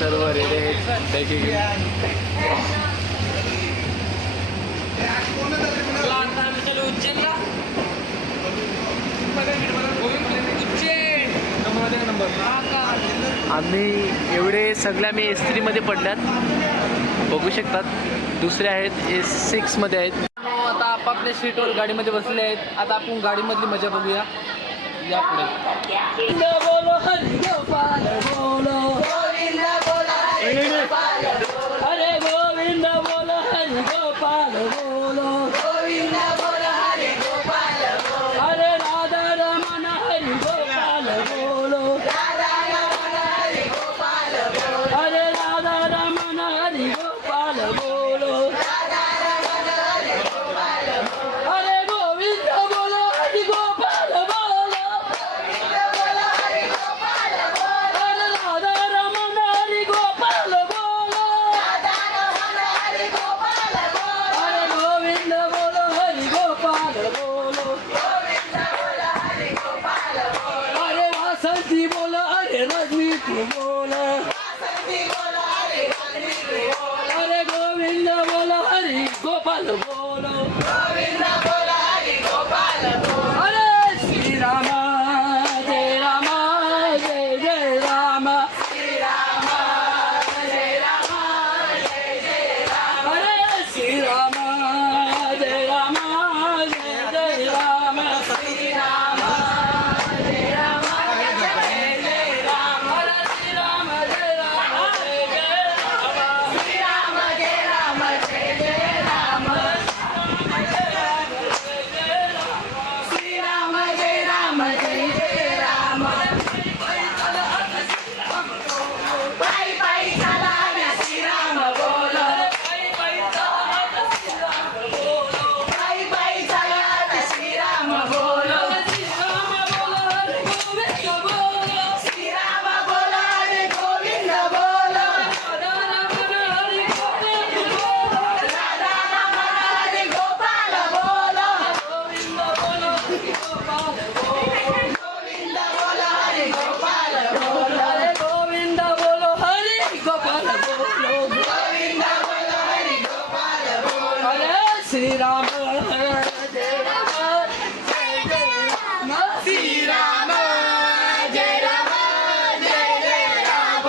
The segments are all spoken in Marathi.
सर्व रेडे आहेत बॅगी घेऊन. आम्ही एवढे सगळ्या मी S3 पडल्यात, बघू शकतात. दुसरे आहेत S6 आहेत. आता आपापल्या सीटवर गाडीमध्ये बसले आहेत. आता आपण गाडीमधली मजा बघूया. या पुढे हरे गोविंद बोलो हरि गोपाल बोलो गोविंद बोलो हरि गोपाल बोलो हरे राधा रमन हरि गोपाल बोलो राधा रमन हरि गोपाल बोलो हरे राधा रमन हरि गोपाल बोलो राधा रमन हरि गोपाल बोलो हरे गोविंद बोलो हरि गोपाल बोलो गोविंद बोलो हरि गोपाल बोलो हरे राधा रमन हरि गोपाल बोलो राधा रमन हरि गोपाल बोलो हरे गोविंद बोलो हरि गोपाल बोलो गोविंद बोलो हरि गोपाल बोलो हरे वासंती बोलो हरे रजनी तू बोलो वासंती बोलो हरे रजनी तू बोलो हरे गोविंद बोलो हरि गोपाल बोलो गोविंद बोलो हरि गोपाल बोलो हरे श्री राम जय राम जय जय राम श्री राम जय राम जय जय राम हरे श्री राम जय राम जय जय राम श्री राम जय राम जय जय राम हरे श्री राम जय राम जय जय राम श्री राम जय राम जय जय राम श्री राम जय राम जय जय राम पायी पायी चला ना श्री राम बोलो पायी पायी चला ना श्री राम बोलो पायी पायी चला ना श्री राम बोलो श्री राम बोलो हरे गोविंद बोलो श्री राम बोलो हरे गोविंद बोलो राधा रमन हरि गोपाल बोलो राधा रमन हरि गोपाल बोलो गोविंद बोलो हरि गोपाल बोलो गोविंद बोलो हरि गोपाल बोलो हरे गोविंद बोलो हरि गोपाल बोलो गोविंद बोलो हरि गोपाल बोलो हरे श्री राम जय राम जय जय राम श्री राम जय राम जय जय राम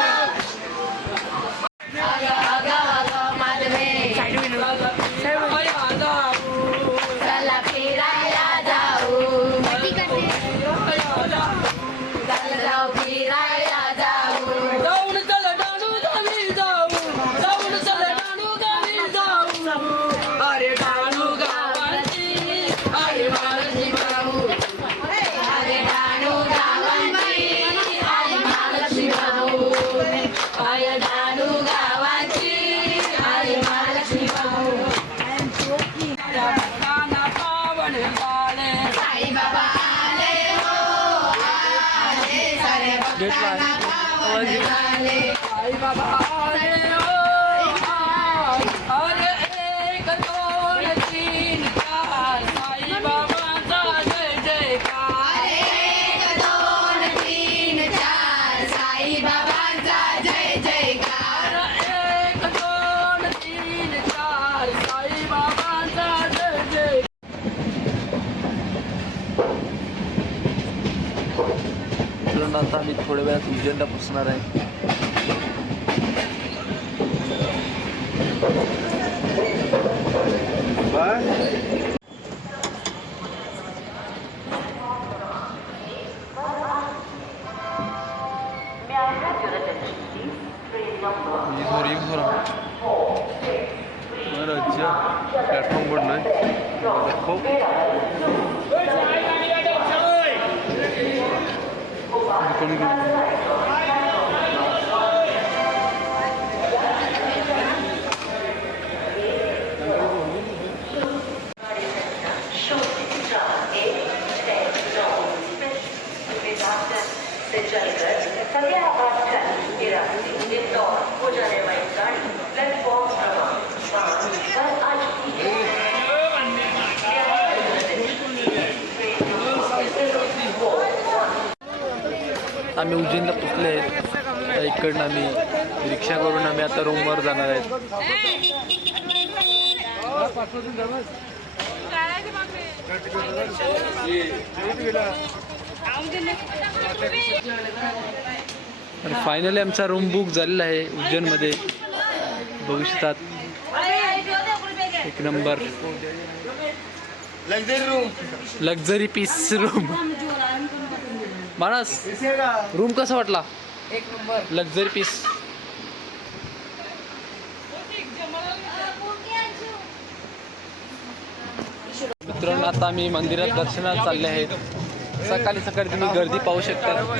आगा आगा आगा माधवे चला फिरायला जाऊ चला फिरायला जाऊ जाऊन चल डाणू गावी जाऊ जाऊन चल डाणू गावी जाऊ अरे डाणू गावाची अरे महालक्ष्मी भाऊ अरे डाणू गावाची अरे महालक्ष्मी भाऊ अरे डाणू गावाची अरे महालक्ष्मी भाऊ काना पावन आले साई बाबा आले हो आले सारे भक्तांना पावन आले साई बाबा आले हो अरे एक दोन तीन चार साई बाबांचा जय जयकार एक दोन तीन चार साई बाबांचा जय जयकार एक दोन तीन चार साई बाबांचा जय जय आता आम्ही थोड्या वेळात उज्जैनला पोचणार आहे. प्लॅटफॉर्म पडलोय खूप आम्ही उज्जैनला पोचले आहेत. इकडनं आम्ही रिक्षा करून आम्ही आता रूमवर जाणार आहेत. आणि फायनली आमचा रूम बुक झालेला आहे उज्जैनमध्ये. बघू शकतात एक नंबर लक्झरी पीस रूम. मानस रूम कसा वाटला? एक नंबर. Luxury piece. मित्रांनो आता आम्ही मंदिरात दर्शनात चालले आहेत. सकाळी सकाळी तुम्ही गर्दी पाहू शकता.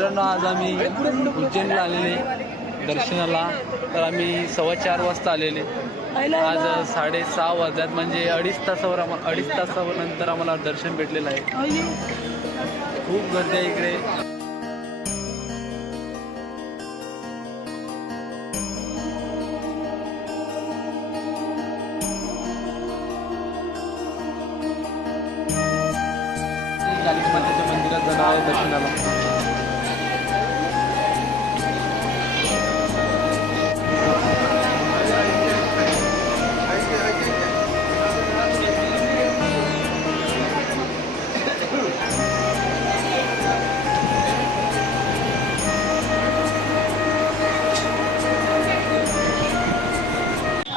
मित्रांनो, आज आम्ही उज्जैनला आलेले दर्शनाला. तर आम्ही 4:15 वाजता आलेले. आज 6:30 वाजल्यात, म्हणजे अडीच तासावर नंतर आम्हाला दर्शन भेटलेलं आहे. खूप गर्दी आहे इकडे. कालिका मातेच्या मंदिरात जाणार आहे दर्शनाला.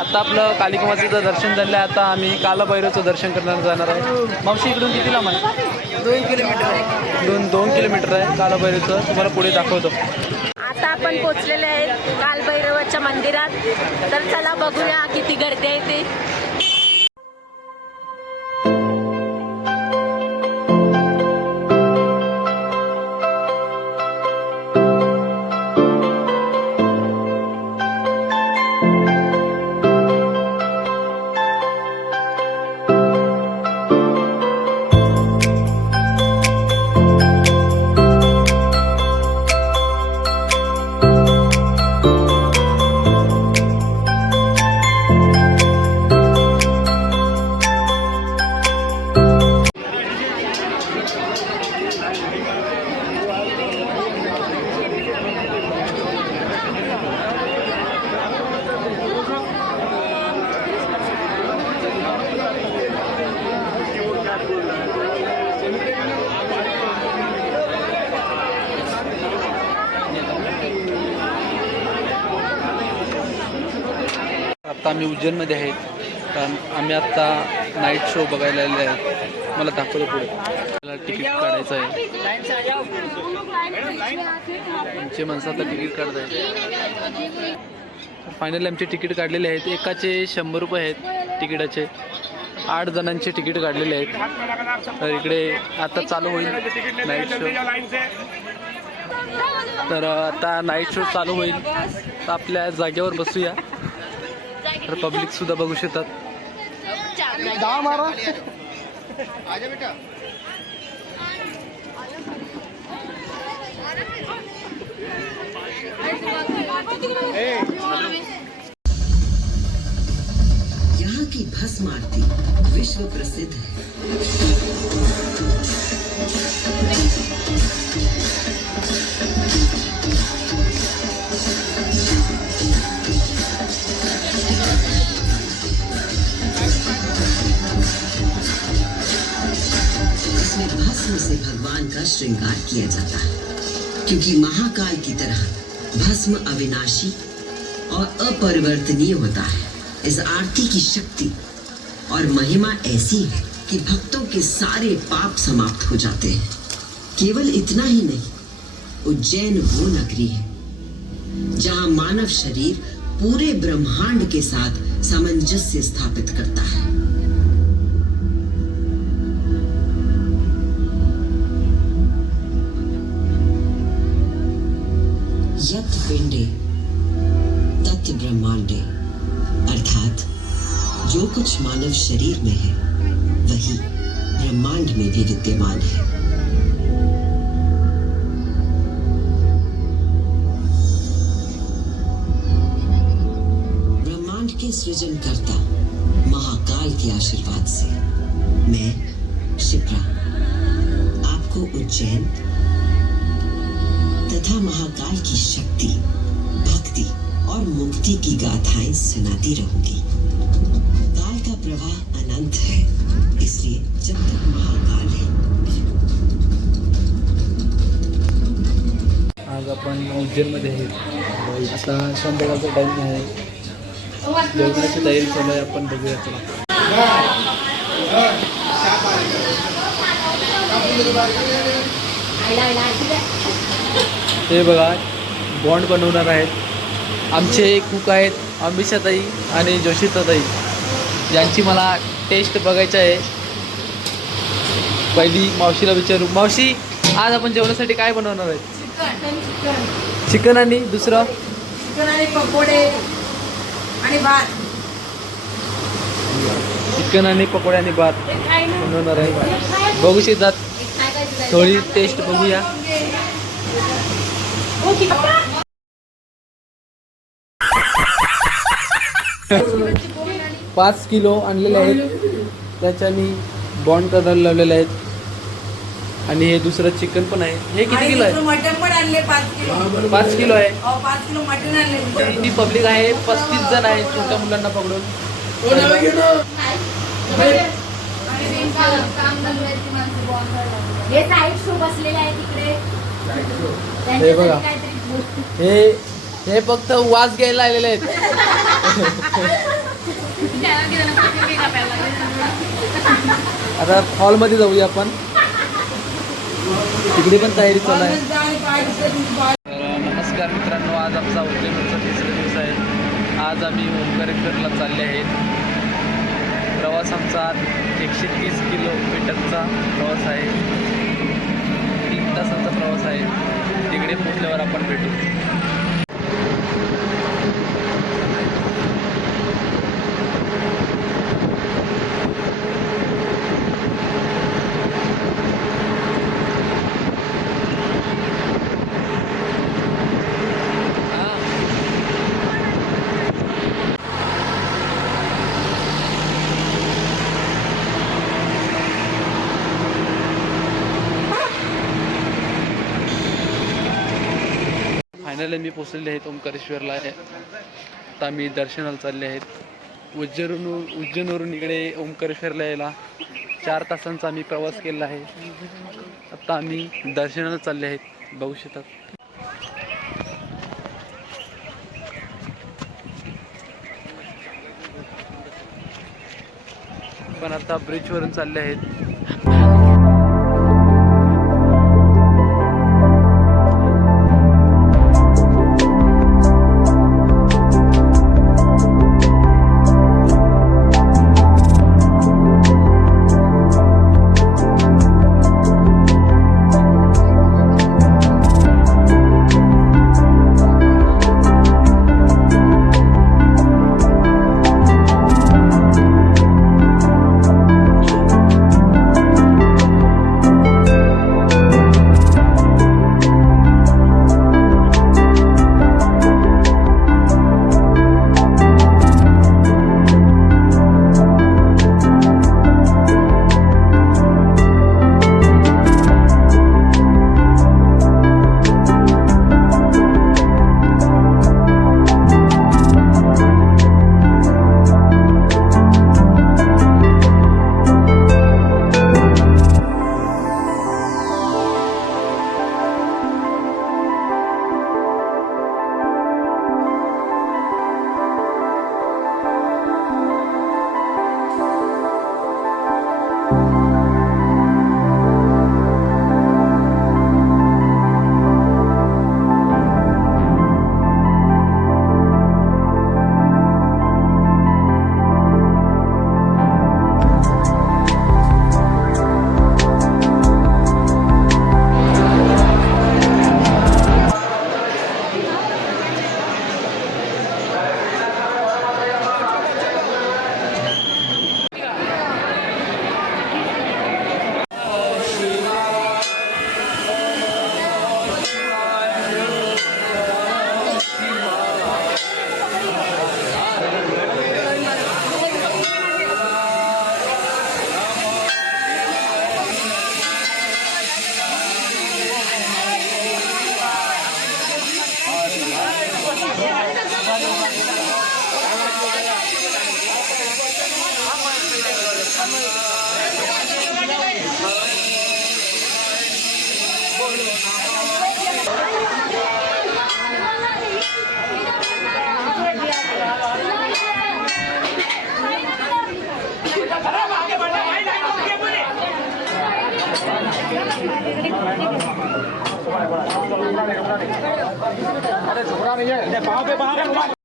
आता आपलं कालिका मातेचं दर्शन झालं आहे. आता आम्ही कालभैरवचं दर्शन करणार जाणार आहे. मावशी, इकडून किती लांब आहे? 2 किलोमीटर आहे. 2 किलोमीटर आहे कालभैरवचं. तुम्हाला पुढे दाखवतो. आता आपण पोचलेले आहेत कालभैरवाच्या मंदिरात. तर चला बघूया किती गर्दी आहे ते. आता आम्ही उज्जैनमध्ये आहेत. कारण आम्ही आत्ता नाईट शो बघायला आलेले आहेत. मला दाखवतो पुढे. मला तिकीट काढायचं आहे. आमचे माणसं आता तिकीट काढत आहेत. फायनली आमचे तिकीट काढलेले आहेत. एकाचे 100 रुपये आहेत तिकिटाचे. 8 जणांचे तिकीट काढलेले आहेत. तर इकडे आता चालू होईल नाईट शो. तर आता नाईट शो चालू होईल. तर आपल्या जागेवर बसूया. तर पब्लिक सुद्धा बघू शकतात. यहाँ की भस्म आरती विश्व प्रसिद्ध है. इसमें भस्म से भगवान का श्रृंगार किया जाता है, क्योंकि महाकाल की तरह भस्म अविनाशी और अपरिवर्तनीय होता है. इस आरती की शक्ति और महिमा ऐसी है कि भक्तों के सारे पाप समाप्त हो जाते हैं. केवल इतना ही नहीं, उज्जैन वो नगरी है जहां मानव शरीर पूरे ब्रह्मांड के साथ सामंजस्य स्थापित करता है. यत् पिंडे तत् ब्रह्मांडे, अर्थात जो कुछ मानव शरीर में है वही ब्रह्मांड में भी विद्यमान है. ब्रह्मांड के सृजनकर्ता महाकाल के आशीर्वाद से मैं शिप्रा आपको उज्जैन तथा महाकाल की शक्ति, भक्ति और मुक्ति की गाथाएं सुनाती रहूंगी. काल का प्रवाह अनंत है, इसलिए जब तक महाकाल है. आज आपण उज्जैनमध्ये आहे. आता संध्याकाळचा टाईम आहे. जेवणाची तयारी चालू आहे. आपण बघूया. हे बघा, बॉन्ड बनवणार आहेत. आमचे कुक आहेत अमिषाताई आणि जोशिताताई. यांची मला टेस्ट बघायची आहे. पहिली मावशीला विचारू. मावशी, आज आपण जेवणासाठी काय बनवणार आहेत? चिकन आणि दुसरं चिकन आणि पकोडे आणि भात. चिकन आणि पकोडे आणि भात बनवणार आहे. बघू शकतात, थोडी टेस्ट बघूया. 5 किलो आणलेले आहेत, त्याच्यानी बॉन्ड करायला लावलेले आहेत. आणि हे दुसरं चिकन पण आहे. हे किती किलो आहे? मटन पण आणले 5 किलो. 5 किलो आहे. 5 किलो मटन आणले. ती पब्लिक आहे, 35 जण आहे छोट्या मुलांना पकडून. हे साईड शो बसलेले आहे तिकडे. हे बघा, हे फक्त वास घ्यायला आलेले आहेत. आता हॉलमध्ये जाऊया आपण, तिकडे पण तयारी चालू आहे. तर नमस्कार मित्रांनो, आज आमचा उज्जैनचा तिसरा दिवस आहे. आज आम्ही ओंकारेश्वरला चालले आहेत. प्रवास आमचा 130 किलोमीटरचा प्रवास आहे. 3 तासांचा प्रवास आहे. तिकडे पोचल्यावर आपण भेटू. फायनली मी पोचलेले आहेत ओंकारेश्वरला. आता मी दर्शनाला चालले आहेत. उज्जैनवरून इकडे ओंकारेश्वरला यायला 4 तासांचा आम्ही प्रवास केला आहे. आता आम्ही दर्शनाला चालले आहेत, बघू शकतात. पण आता ब्रिजवरून चालले आहेत.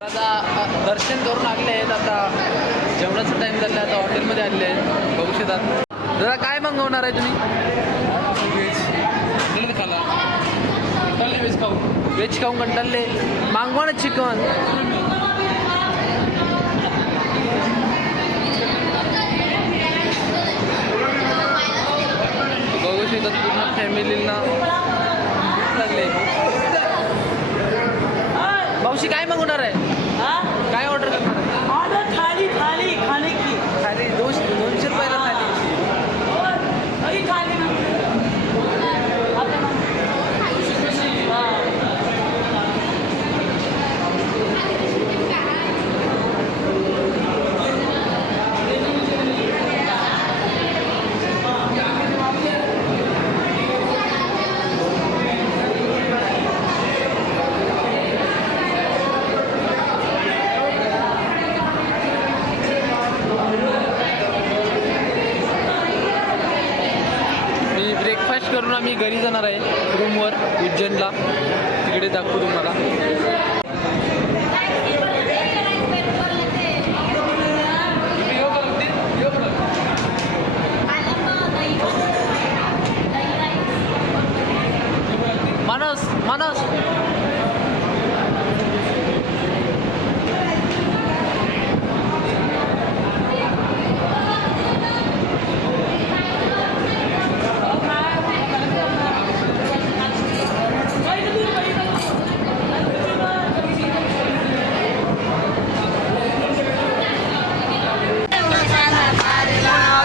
आता दर्शन करून आले आहेत. आता जेवणाचा टाइम झाला. आता हॉटेलमध्ये आलेले आहेत, बघू शकतात. दादा काय मागवणार आहे तुम्ही? खाला कंटाळले व्हेज खाऊन कंटाळले. मागवा ना चिकन. बघू शकतात पूर्ण फॅमिलीला लागले. मावशी काय मागवणार आहे? काय ऑर्डर करणार आहे? ऑर्डर थाली थाली खाने की. थाली 200 रुपयाला थाली. वही थाली ना. ब्रेकफास्ट करून आम्ही घरी जाणार आहे रूमवर उज्जैनला. तिकडे दाखवू तुम्हाला. मानस मानस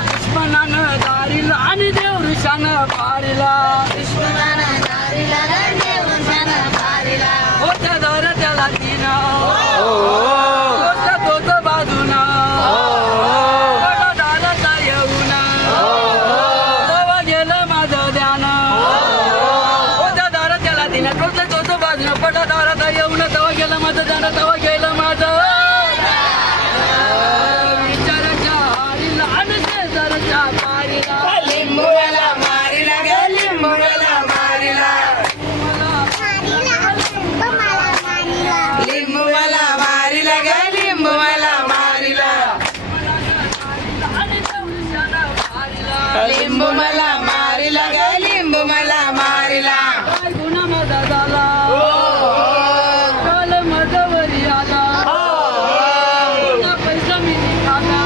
दुश्मनानं दारीला आणि देवऋषानं पारीला. होत्या दार त्याला तिना तोच बाजूना दाराचा येऊना तेव्हा गेलं माझं ध्यान. होत्या दार त्याला तिना तोच बाजूना पटा दाराचा येऊन तेव्हा गेलं माझं ध्यान. तेव्हा गेलं माझं विचाराच्या हारीला आणि शेजारच्या पारीला. लिंबूला मारीला ग लिंबूला मारीला. लिंबूला मारीला ग लिंबूला मारीला. लिंबू मला मारीला ग लिंबू मला मारीला. गुन्हा माझा झाला काल माझा वरी आला. पैसा मी खाला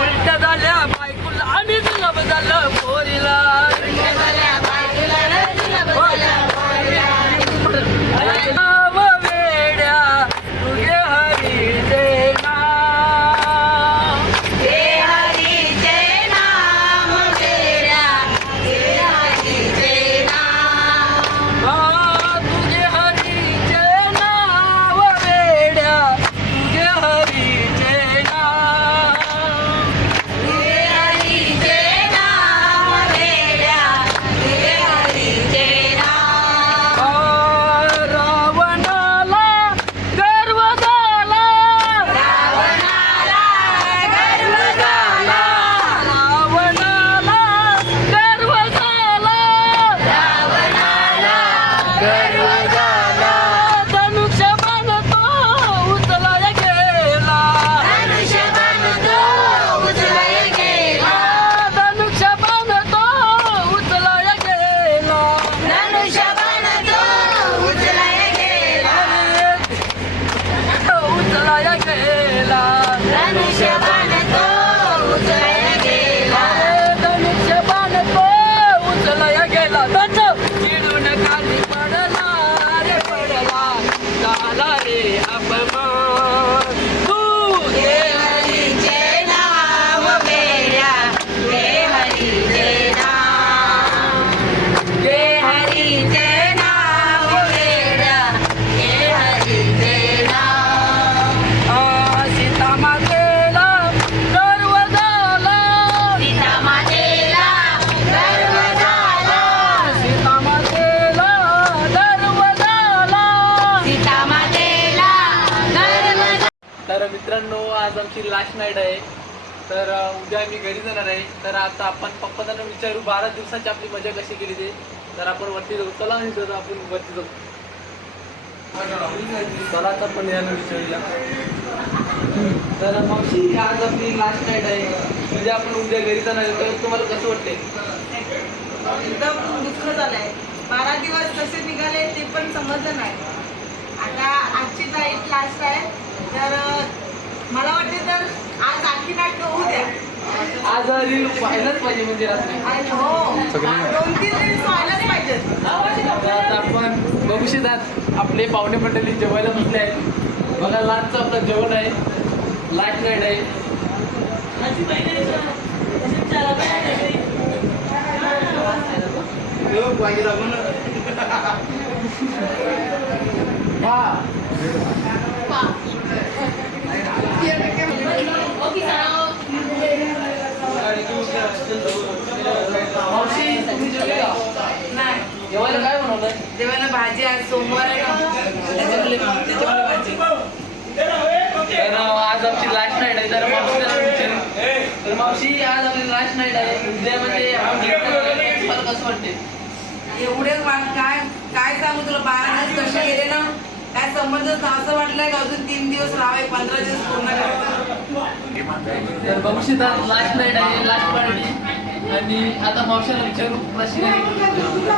उलट्या झाल्या बायकुला आणि तुला बदललं पोरीला. नाव वेड्या तुझे हरीचे नाव. हरीचे नाम वेड्या हरीचे नाम. तुझे हरीचे नाव वेड्या तुझे हरीचे नाव. हरीचे नाम वेड्या हरीचे नाम. रावणाला गर्व झाला. रावणाला गर्व झाला. रावणाला गर्व झाला. रावणाला गर्व झाला. धनुष्यबाण तो उचलाय गेला. धनुष्यबाण तो उचलाय गेला. धनुष्यबाण तो उचलाय गेला. धनुष्यबाण तो उचलाय गेला. उचलाय गेला. धनुष्यबाण तो उचलाय गेला. धनुष्यबाण तो उचलाय गेला. त्याचं चिडून खाली पडला रे पडला. झाला रे अपमान. तू हरीचे नाव वेड्या हरीचे नाव. हरीचे नाव वेड्या हरीचे नाव. सीतामातेला गर्व झाला. सीतामातेला गर्व झाला. सीतामातेला गर्व झाला. सीतामातेला गर्व झाला. तर मित्रांनो आज आमची लास्ट नाईट आहे. तर उद्या आम्ही घरी जाणार आहे. तर आता आपण पप्पा त्यांना विचारू 12 दिवसाची आपली मजा कशी केली ते. तर आपण वरती जाऊ. चला आणि आपण वरती जाऊ. चला आता पण यायला विचारूया. तर मावशी आज आपली लास्ट नाईट आहे, म्हणजे आपण उद्या घरी जाणार आहे, तर तुम्हाला कसं वाटते? एकदम दुःख झालंय. 12 दिवस कसे निघाले ते पण समजलं नाही. आता आजची नाईट लास्ट आहे, तर मला वाटते तर आज आखी नाईट होऊ द्या. आज रील पाहिलंच पाहिजे म्हणजे रात्री. आणि हो 2-3 रील्स व्हायलाच पाहिजेत. आता आपण बघू शकतात आपले पाहुणे मंडळी जेवायला बसले आहेत. बघा लास्टचं आपलं जेवण आहे, लास्ट नाईट आहे. मावशी तुम्ही जेवले का? नाही जेवायला काय बनवलंय? जेवायला भाजी आज सोमवार आहे ना, त्याच्यामुळे भाजी. तर आज आमची लास्ट नाईट आहे. तर मावशीला विचारू. तर मावशी आज आपली लास्ट नाईट आहे, उद्या म्हणजे आपण तुम्हाला कसं वाटते? एवढे काय काय सांगू तुला, 12 दिवस कसे गेले ना, काय समजच असं वाटलंय का अजून 3 दिवस राहावे, 15 दिवस पूर्ण करायचं. तर बघू शकतात लास्ट नाईट आहे, लास्ट पार्टी. आणि आता मावशाला विचारू कशी गेली.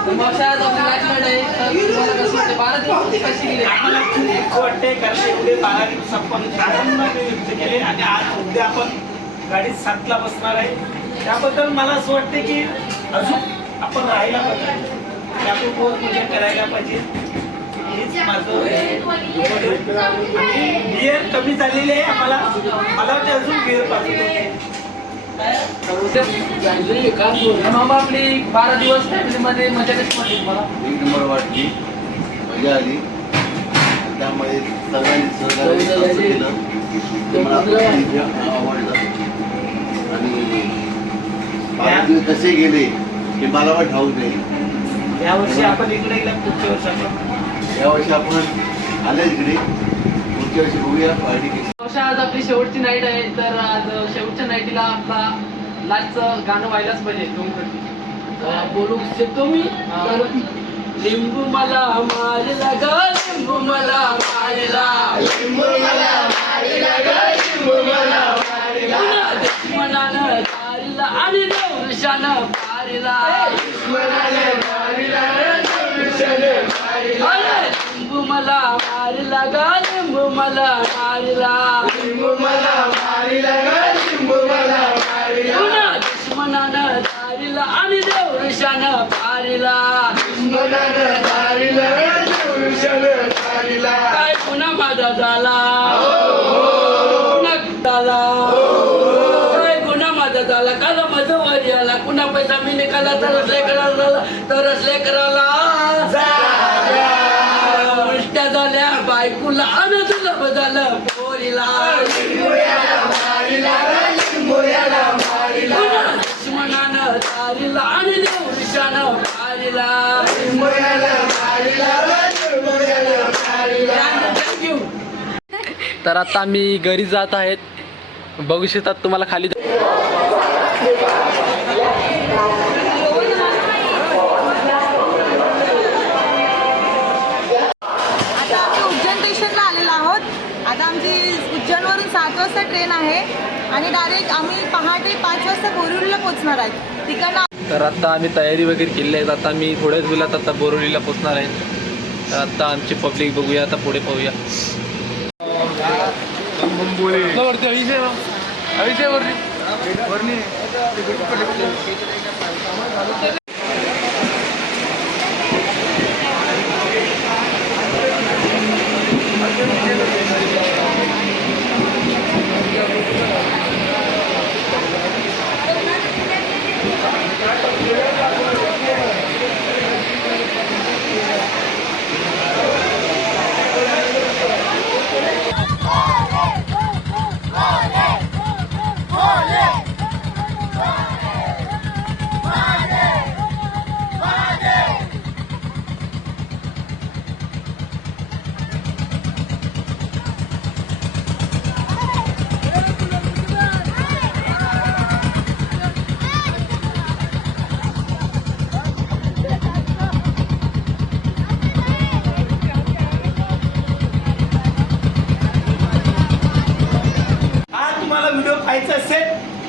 तर मावशा आज आपली लास्ट नाईट आहे, तर तुम्हाला कसं वाटते? 12 दिवस कशी गेली? आम्हाला खूप वाटते, कारण एवढे 12 दिवस आपण आनंदाने व्यक्त केले आणि आज उद्या आपण गाडीत 7ला बसणार आहे. त्याबद्दल मला असं वाटते की अजून आपण राहायला पाहिजे आणि आपण पूजा करायला पाहिजे. हेच माझं बिअर कमी झालेली आहे. मला वाटते अजून बिअर पाहिजे. मामा आपली 12 दिवस फॅमिलीमध्ये मजा कशी वाटली तुम्हाला? एक नंबर वाटली, मजा आली. त्यामुळे सगळ्यांनी सहकार्य केलं ते मला आवडलं. आणि 12 दिवस कसे गेले हे मला पण ठाऊक नाही. यावर्षी आपण इकडे गेला, पुढच्या वर्षी आपण यावर्षी आपण आले इकडे, पुढच्या वर्षी बघूया पार्टी कशी. मावशा आज आपली शेवटची नाईट आहे, तर आज शेवटच्या नाईटीला आपला लास्टचं गाणं व्हायलाच पाहिजे. बोलू शकतो मी. लिंबू मला मारला ग, लिंबू मला मारला, लिंबू मला मारला ग, लिंबू मला मारला. दुश्मनानं तारला आणि दौरशानं पारला, दुश्मनानं तारला दौरशानं पारला. लिंबू मला मारला ग, लिंबू मला मारला, लिंबू मला मारला ग, लिंबू मला मारला. दुश्मनानं तारला आणि दौरशानं पारला, दुश्मनानं तारला दौरशानं पारला. काय पुन्हा माझा झाला, पुन्हा झाला, काय गुन्हा माझा झाला. काल माझं वर आला, पुन्हा पैसा मी निघाला, तरसले करायला, तरसले करायला उलट्या झाल्या बायकोला आणि तुला झालं पोरीला. दुश्मनानं तारीला आणि देवशानं पारीला. थँक्यू. तर आता आम्ही घरी जात आहेत. बघू शकतात तुम्हाला खाली आता आम्ही उज्जैन स्टेशनला आलेलो आहोत. आता आमची उज्जैनवरून 7 वाजता ट्रेन आहे आणि डायरेक्ट आम्ही पहाटे 5 वाजता बोरिवलीला पोहोचणार आहेत तिकडनं. तर आता आम्ही तयारी वगैरे केली आहे. आता मी थोड्याच वेळात आता बोरिवलीला पोचणार आहे. तर आता आमची पब्लिक बघूया, आता पुढे पाहूया.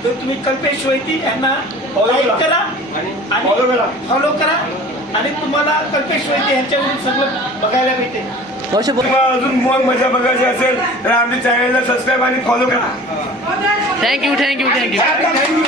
तर तुम्ही कल्पेश वैती यांना लाईक करा आणि फॉलो करा आणि तुम्हाला कल्पेश वैती यांच्याकडून सगळं बघायला मिळते. मावशी बोल. तुम्हाला अजून मजा बघायची असेल तर आमच्या चॅनलला सबस्क्राईब आणि फॉलो करा. थँक्यू.